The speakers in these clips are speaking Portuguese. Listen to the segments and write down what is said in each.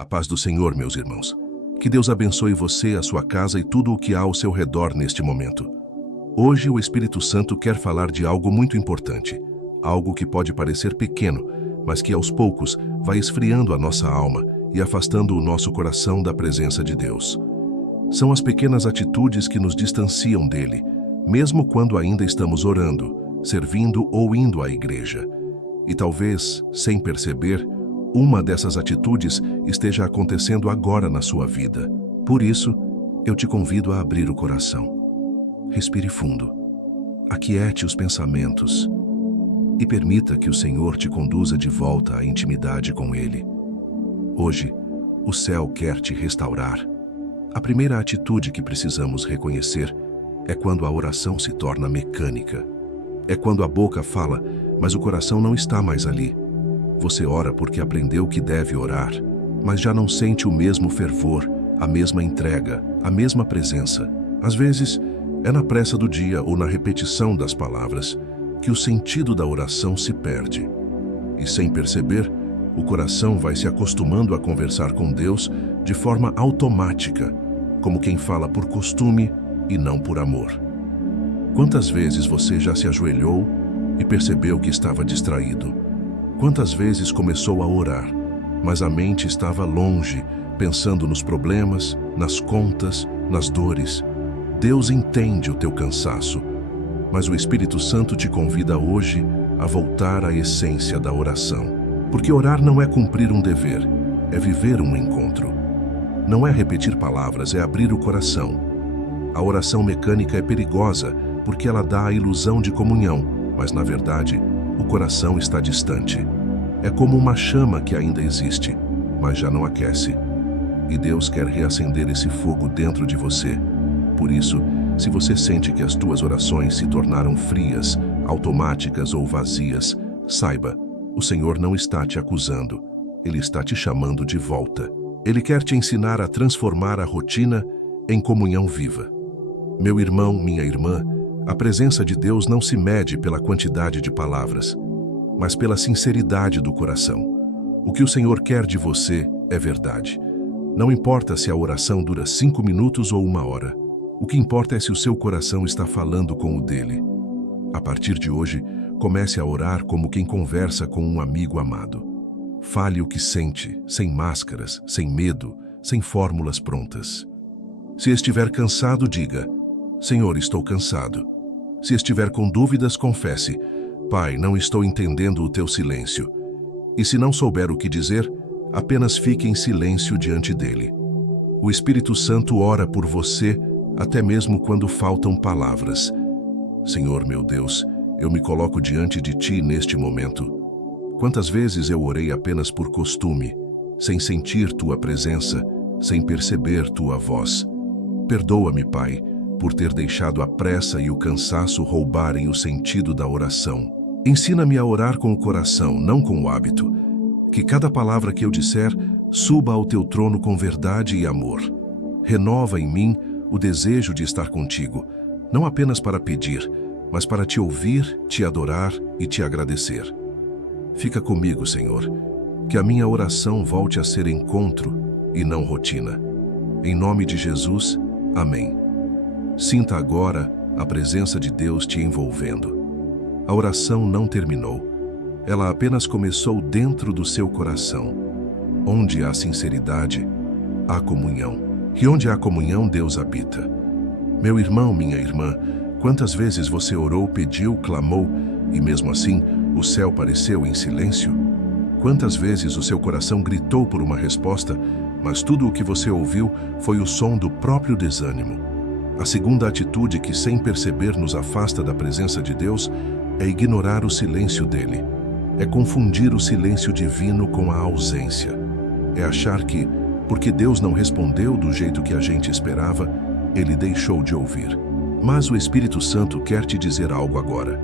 A paz do Senhor, meus irmãos. Que Deus abençoe você, a sua casa e tudo o que há ao seu redor neste momento. Hoje o Espírito Santo quer falar de algo muito importante, algo que pode parecer pequeno, mas que aos poucos vai esfriando a nossa alma e afastando o nosso coração da presença de Deus. São as pequenas atitudes que nos distanciam dele, mesmo quando ainda estamos orando, servindo ou indo à igreja. E talvez, sem perceber, uma dessas atitudes esteja acontecendo agora na sua vida. Por isso, eu te convido a abrir o coração. Respire fundo. Aquiete os pensamentos e permita que o Senhor te conduza de volta à intimidade com Ele. Hoje, o céu quer te restaurar. A primeira atitude que precisamos reconhecer é quando a oração se torna mecânica. É quando a boca fala, mas o coração não está mais ali. Você ora porque aprendeu que deve orar, mas já não sente o mesmo fervor, a mesma entrega, a mesma presença. Às vezes, é na pressa do dia ou na repetição das palavras que o sentido da oração se perde. E sem perceber, o coração vai se acostumando a conversar com Deus de forma automática, como quem fala por costume e não por amor. Quantas vezes você já se ajoelhou e percebeu que estava distraído? Quantas vezes começou a orar, mas a mente estava longe, pensando nos problemas, nas contas, nas dores? Deus entende o teu cansaço, mas o Espírito Santo te convida hoje a voltar à essência da oração. Porque orar não é cumprir um dever, é viver um encontro. Não é repetir palavras, é abrir o coração. A oração mecânica é perigosa porque ela dá a ilusão de comunhão, mas na verdade, o coração está distante. É como uma chama que ainda existe, mas já não aquece. E Deus quer reacender esse fogo dentro de você. Por isso, se você sente que as tuas orações se tornaram frias, automáticas ou vazias, saiba, o Senhor não está te acusando. Ele está te chamando de volta. Ele quer te ensinar a transformar a rotina em comunhão viva. Meu irmão, minha irmã, a presença de Deus não se mede pela quantidade de palavras, mas pela sinceridade do coração. O que o Senhor quer de você é verdade. Não importa se a oração dura 5 minutos ou 1 hora. O que importa é se o seu coração está falando com o dele. A partir de hoje, comece a orar como quem conversa com um amigo amado. Fale o que sente, sem máscaras, sem medo, sem fórmulas prontas. Se estiver cansado, diga: Senhor, estou cansado. Se estiver com dúvidas, confesse: Pai, não estou entendendo o teu silêncio. E se não souber o que dizer, apenas fique em silêncio diante dele. O Espírito Santo ora por você, até mesmo quando faltam palavras. Senhor, meu Deus, eu me coloco diante de ti neste momento. Quantas vezes eu orei apenas por costume, sem sentir tua presença, sem perceber tua voz. Perdoa-me, Pai, por ter deixado a pressa e o cansaço roubarem o sentido da oração. Ensina-me a orar com o coração, não com o hábito. Que cada palavra que eu disser suba ao teu trono com verdade e amor. Renova em mim o desejo de estar contigo, não apenas para pedir, mas para te ouvir, te adorar e te agradecer. Fica comigo, Senhor, que a minha oração volte a ser encontro e não rotina. Em nome de Jesus, amém. Sinta agora a presença de Deus te envolvendo. A oração não terminou. Ela apenas começou dentro do seu coração. Onde há sinceridade, há comunhão. E onde há comunhão, Deus habita. Meu irmão, minha irmã, quantas vezes você orou, pediu, clamou, e mesmo assim, o céu pareceu em silêncio? Quantas vezes o seu coração gritou por uma resposta, mas tudo o que você ouviu foi o som do próprio desânimo? A segunda atitude que, sem perceber, nos afasta da presença de Deus é ignorar o silêncio dele. É confundir o silêncio divino com a ausência. É achar que, porque Deus não respondeu do jeito que a gente esperava, ele deixou de ouvir. Mas o Espírito Santo quer te dizer algo agora.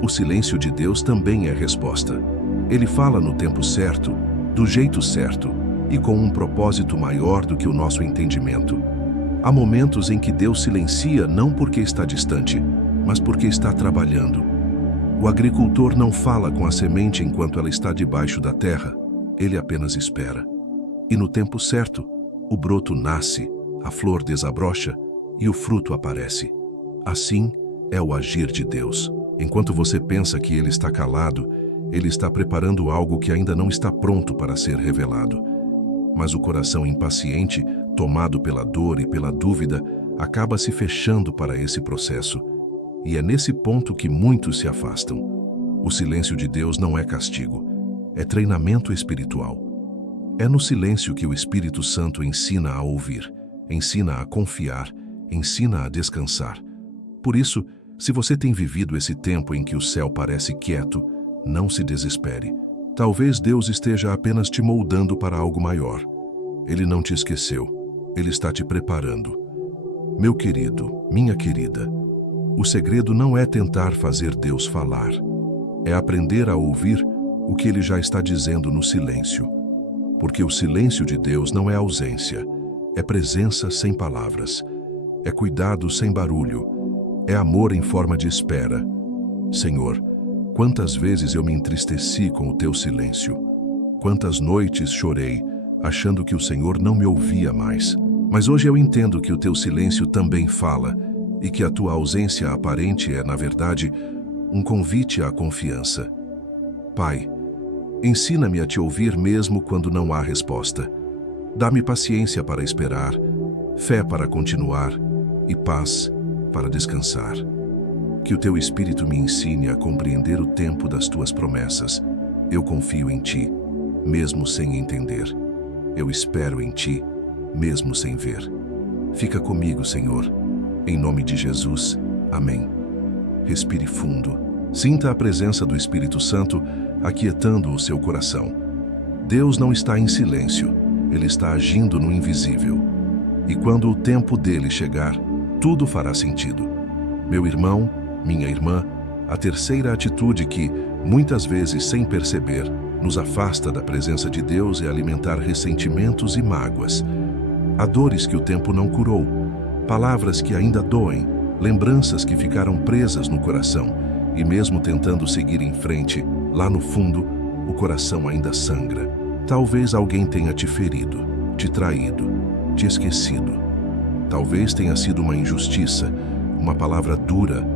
O silêncio de Deus também é resposta. Ele fala no tempo certo, do jeito certo e com um propósito maior do que o nosso entendimento. Há momentos em que Deus silencia não porque está distante, mas porque está trabalhando. O agricultor não fala com a semente enquanto ela está debaixo da terra, ele apenas espera. E no tempo certo, o broto nasce, a flor desabrocha e o fruto aparece. Assim é o agir de Deus. Enquanto você pensa que Ele está calado, Ele está preparando algo que ainda não está pronto para ser revelado. Mas o coração impaciente, tomado pela dor e pela dúvida, acaba se fechando para esse processo. E é nesse ponto que muitos se afastam. O silêncio de Deus não é castigo, é treinamento espiritual. É no silêncio que o Espírito Santo ensina a ouvir, ensina a confiar, ensina a descansar. Por isso, se você tem vivido esse tempo em que o céu parece quieto, não se desespere. Talvez Deus esteja apenas te moldando para algo maior. Ele não te esqueceu, Ele está te preparando. Meu querido, minha querida, o segredo não é tentar fazer Deus falar. É aprender a ouvir o que Ele já está dizendo no silêncio. Porque o silêncio de Deus não é ausência, é presença sem palavras, é cuidado sem barulho, é amor em forma de espera. Senhor, quantas vezes eu me entristeci com o Teu silêncio. Quantas noites chorei, achando que o Senhor não me ouvia mais. Mas hoje eu entendo que o Teu silêncio também fala e que a Tua ausência aparente é, na verdade, um convite à confiança. Pai, ensina-me a Te ouvir mesmo quando não há resposta. Dá-me paciência para esperar, fé para continuar e paz para descansar. Que o Teu Espírito me ensine a compreender o tempo das Tuas promessas. Eu confio em Ti, mesmo sem entender. Eu espero em Ti, mesmo sem ver. Fica comigo, Senhor. Em nome de Jesus. Amém. Respire fundo. Sinta a presença do Espírito Santo aquietando o seu coração. Deus não está em silêncio. Ele está agindo no invisível. E quando o tempo dele chegar, tudo fará sentido. Meu irmão, minha irmã, a terceira atitude que, muitas vezes sem perceber, nos afasta da presença de Deus é alimentar ressentimentos e mágoas. Há dores que o tempo não curou, palavras que ainda doem, lembranças que ficaram presas no coração, e mesmo tentando seguir em frente, lá no fundo, o coração ainda sangra. Talvez alguém tenha te ferido, te traído, te esquecido. Talvez tenha sido uma injustiça, uma palavra dura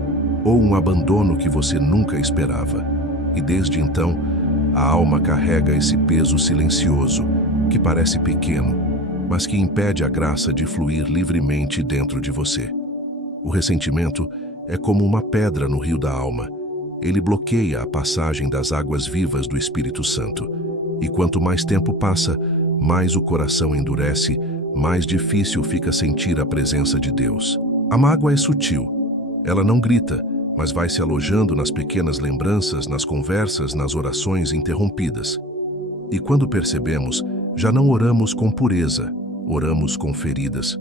ou um abandono que você nunca esperava. E desde então, a alma carrega esse peso silencioso, que parece pequeno, mas que impede a graça de fluir livremente dentro de você. O ressentimento é como uma pedra no rio da alma. Ele bloqueia a passagem das águas vivas do Espírito Santo. E quanto mais tempo passa, mais o coração endurece, mais difícil fica sentir a presença de Deus. A mágoa é sutil. Ela não grita, mas vai se alojando nas pequenas lembranças, nas conversas, nas orações interrompidas. E quando percebemos, já não oramos com pureza, oramos com feridas.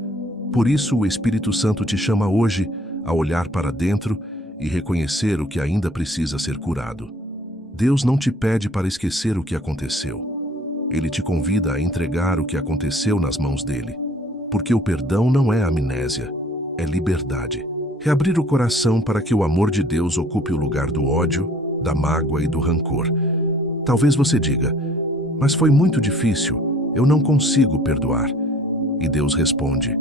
Por isso o Espírito Santo te chama hoje a olhar para dentro e reconhecer o que ainda precisa ser curado. Deus não te pede para esquecer o que aconteceu. Ele te convida a entregar o que aconteceu nas mãos dele. Porque o perdão não é amnésia, é liberdade. Reabrir o coração para que o amor de Deus ocupe o lugar do ódio, da mágoa e do rancor. Talvez você diga, mas foi muito difícil, eu não consigo perdoar. E Deus responde,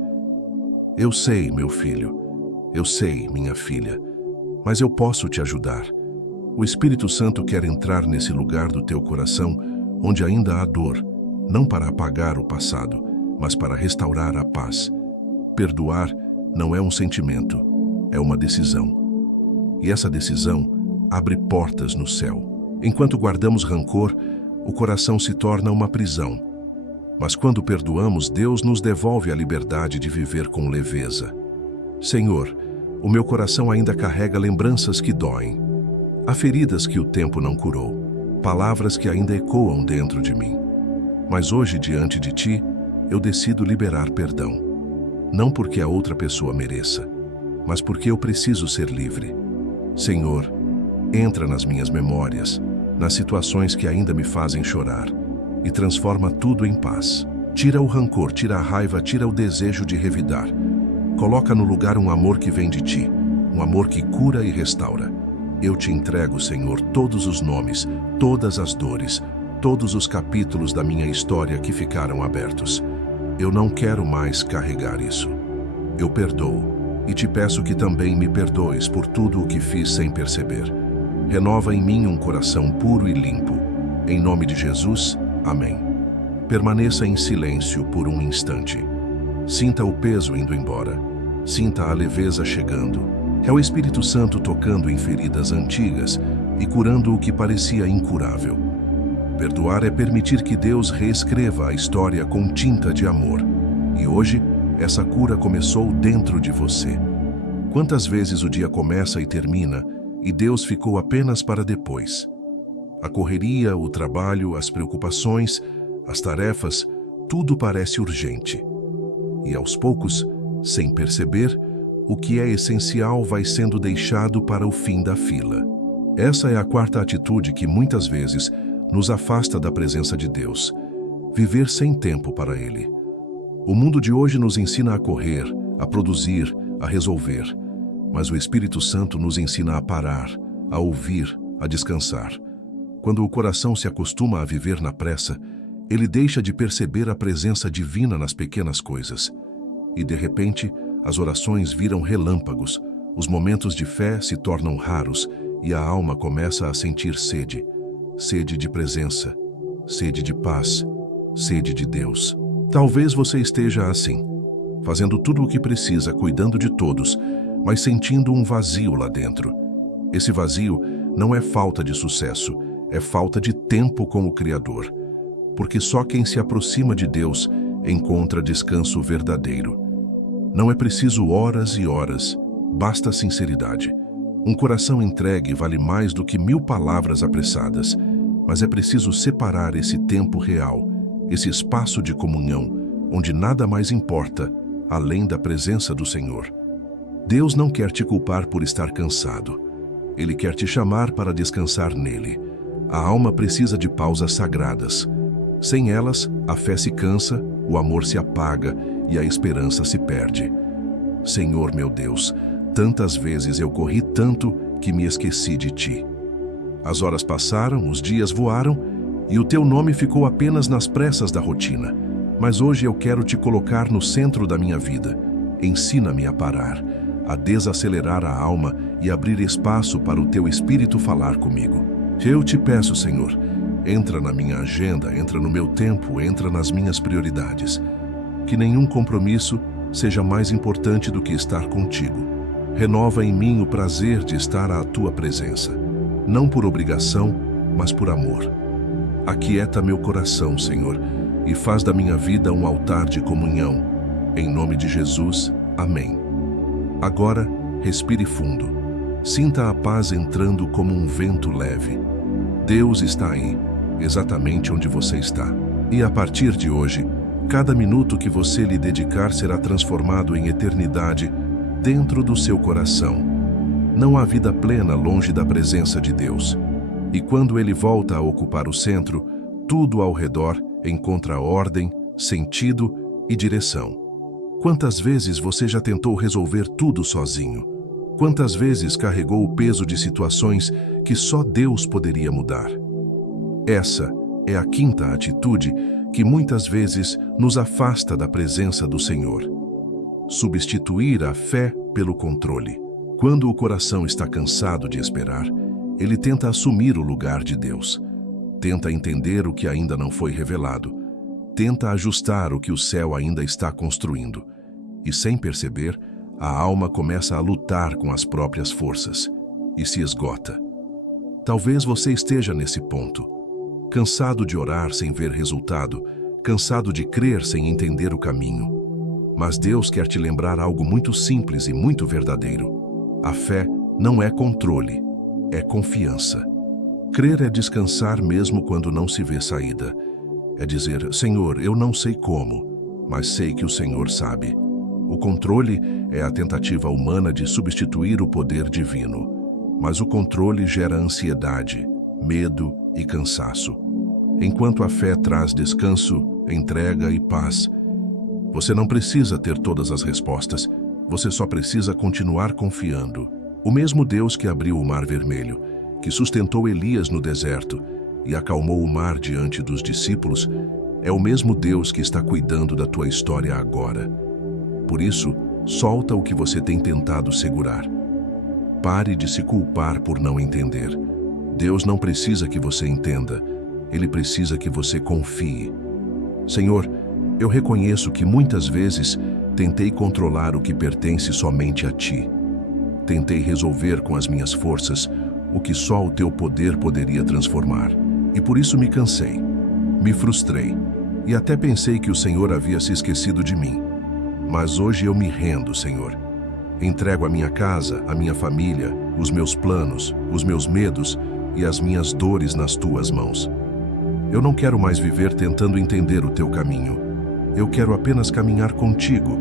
eu sei, meu filho, eu sei, minha filha, mas eu posso te ajudar. O Espírito Santo quer entrar nesse lugar do teu coração, onde ainda há dor, não para apagar o passado, mas para restaurar a paz. Perdoar não é um sentimento, é uma decisão. E essa decisão abre portas no céu. Enquanto guardamos rancor, o coração se torna uma prisão. Mas quando perdoamos, Deus nos devolve a liberdade de viver com leveza. Senhor, o meu coração ainda carrega lembranças que doem. Há feridas que o tempo não curou, palavras que ainda ecoam dentro de mim. Mas hoje, diante de Ti, eu decido liberar perdão. Não porque a outra pessoa mereça, mas porque eu preciso ser livre. Senhor, entra nas minhas memórias, nas situações que ainda me fazem chorar, e transforma tudo em paz. Tira o rancor, tira a raiva, tira o desejo de revidar. Coloca no lugar um amor que vem de Ti, um amor que cura e restaura. Eu te entrego, Senhor, todos os nomes, todas as dores, todos os capítulos da minha história que ficaram abertos. Eu não quero mais carregar isso. Eu perdoo e te peço que também me perdoes por tudo o que fiz sem perceber. Renova em mim um coração puro e limpo. Em nome de Jesus, amém. Permaneça em silêncio por um instante. Sinta o peso indo embora. Sinta a leveza chegando. É o Espírito Santo tocando em feridas antigas e curando o que parecia incurável. Perdoar é permitir que Deus reescreva a história com tinta de amor. E hoje, essa cura começou dentro de você. Quantas vezes o dia começa e termina, e Deus ficou apenas para depois? A correria, o trabalho, as preocupações, as tarefas, tudo parece urgente. E aos poucos, sem perceber, o que é essencial vai sendo deixado para o fim da fila. Essa é a quarta atitude que muitas vezes nos afasta da presença de Deus: viver sem tempo para Ele. O mundo de hoje nos ensina a correr, a produzir, a resolver. Mas o Espírito Santo nos ensina a parar, a ouvir, a descansar. Quando o coração se acostuma a viver na pressa, ele deixa de perceber a presença divina nas pequenas coisas. E de repente, as orações viram relâmpagos, os momentos de fé se tornam raros e a alma começa a sentir sede. Sede de presença, sede de paz, sede de Deus. Talvez você esteja assim, fazendo tudo o que precisa, cuidando de todos, mas sentindo um vazio lá dentro. Esse vazio não é falta de sucesso, é falta de tempo com o Criador. Porque só quem se aproxima de Deus encontra descanso verdadeiro. Não é preciso horas e horas, basta sinceridade. Um coração entregue vale mais do que 1000 palavras apressadas, mas é preciso separar esse tempo real, esse espaço de comunhão, onde nada mais importa, além da presença do Senhor. Deus não quer te culpar por estar cansado. Ele quer te chamar para descansar nele. A alma precisa de pausas sagradas. Sem elas, a fé se cansa, o amor se apaga e a esperança se perde. Senhor meu Deus, tantas vezes eu corri tanto que me esqueci de ti. As horas passaram, os dias voaram e o teu nome ficou apenas nas pressas da rotina. Mas hoje eu quero te colocar no centro da minha vida. Ensina-me a parar, a desacelerar a alma e abrir espaço para o teu Espírito falar comigo. Eu te peço, Senhor, entra na minha agenda, entra no meu tempo, entra nas minhas prioridades. Que nenhum compromisso seja mais importante do que estar contigo. Renova em mim o prazer de estar à tua presença, não por obrigação, mas por amor. Aquieta meu coração, Senhor, e faz da minha vida um altar de comunhão. Em nome de Jesus, amém. Agora, respire fundo. Sinta a paz entrando como um vento leve. Deus está aí, exatamente onde você está. E a partir de hoje, cada minuto que você lhe dedicar será transformado em eternidade dentro do seu coração. Não há vida plena longe da presença de Deus. E quando Ele volta a ocupar o centro, tudo ao redor encontra ordem, sentido e direção. Quantas vezes você já tentou resolver tudo sozinho? Quantas vezes carregou o peso de situações que só Deus poderia mudar? Essa é a quinta atitude que muitas vezes nos afasta da presença do Senhor. Substituir a fé pelo controle. Quando o coração está cansado de esperar, ele tenta assumir o lugar de Deus. Tenta entender o que ainda não foi revelado. Tenta ajustar o que o céu ainda está construindo. E sem perceber, a alma começa a lutar com as próprias forças e se esgota. Talvez você esteja nesse ponto. Cansado de orar sem ver resultado, cansado de crer sem entender o caminho. Mas Deus quer te lembrar algo muito simples e muito verdadeiro. A fé não é controle, é confiança. Crer é descansar mesmo quando não se vê saída. É dizer, Senhor, eu não sei como, mas sei que o Senhor sabe. O controle é a tentativa humana de substituir o poder divino. Mas o controle gera ansiedade, medo e cansaço. Enquanto a fé traz descanso, entrega e paz. Você não precisa ter todas as respostas, você só precisa continuar confiando. O mesmo Deus que abriu o Mar Vermelho, que sustentou Elias no deserto, e acalmou o mar diante dos discípulos, é o mesmo Deus que está cuidando da tua história agora. Por isso, solta o que você tem tentado segurar. Pare de se culpar por não entender. Deus não precisa que você entenda, Ele precisa que você confie. Senhor, eu reconheço que muitas vezes tentei controlar o que pertence somente a Ti. Tentei resolver com as minhas forças o que só o Teu poder poderia transformar. E por isso me cansei, me frustrei e até pensei que o Senhor havia se esquecido de mim. Mas hoje eu me rendo, Senhor. Entrego a minha casa, a minha família, os meus planos, os meus medos e as minhas dores nas Tuas mãos. Eu não quero mais viver tentando entender o Teu caminho. Eu quero apenas caminhar contigo.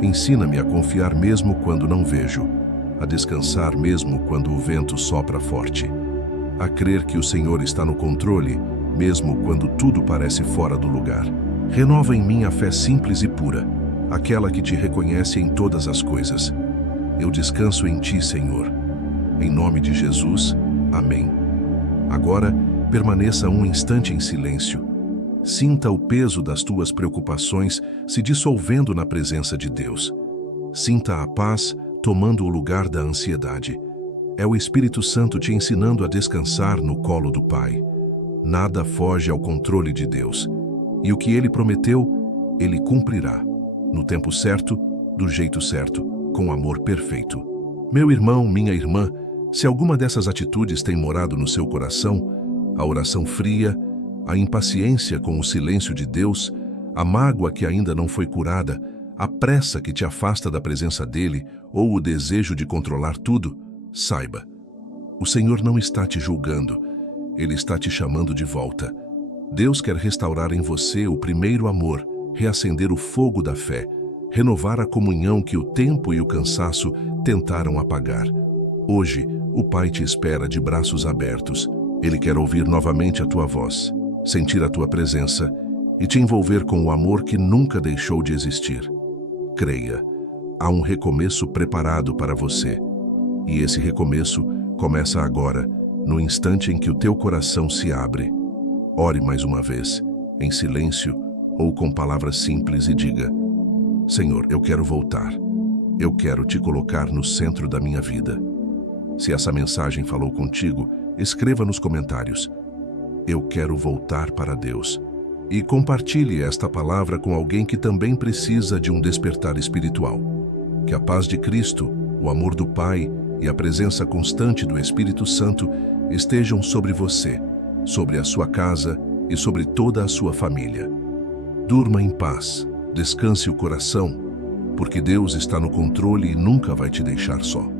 Ensina-me a confiar mesmo quando não vejo, a descansar mesmo quando o vento sopra forte, a crer que o Senhor está no controle, mesmo quando tudo parece fora do lugar. Renova em mim a fé simples e pura, aquela que Te reconhece em todas as coisas. Eu descanso em Ti, Senhor. Em nome de Jesus, amém. Agora, permaneça um instante em silêncio. Sinta o peso das tuas preocupações se dissolvendo na presença de Deus. Sinta a paz tomando o lugar da ansiedade. É o Espírito Santo te ensinando a descansar no colo do Pai. Nada foge ao controle de Deus. E o que Ele prometeu, Ele cumprirá. No tempo certo, do jeito certo, com amor perfeito. Meu irmão, minha irmã, se alguma dessas atitudes tem morado no seu coração, a oração fria, a impaciência com o silêncio de Deus, a mágoa que ainda não foi curada, a pressa que te afasta da presença dEle ou o desejo de controlar tudo, saiba, o Senhor não está te julgando, Ele está te chamando de volta. Deus quer restaurar em você o primeiro amor, reacender o fogo da fé, renovar a comunhão que o tempo e o cansaço tentaram apagar. Hoje, o Pai te espera de braços abertos. Ele quer ouvir novamente a tua voz, sentir a tua presença e te envolver com o amor que nunca deixou de existir. Creia, há um recomeço preparado para você. E esse recomeço começa agora, no instante em que o teu coração se abre. Ore mais uma vez, em silêncio ou com palavras simples e diga: Senhor, eu quero voltar. Eu quero te colocar no centro da minha vida. Se essa mensagem falou contigo, escreva nos comentários: Eu quero voltar para Deus. E compartilhe esta palavra com alguém que também precisa de um despertar espiritual. Que a paz de Cristo, o amor do Pai e a presença constante do Espírito Santo estejam sobre você, sobre a sua casa e sobre toda a sua família. Durma em paz, descanse o coração, porque Deus está no controle e nunca vai te deixar só.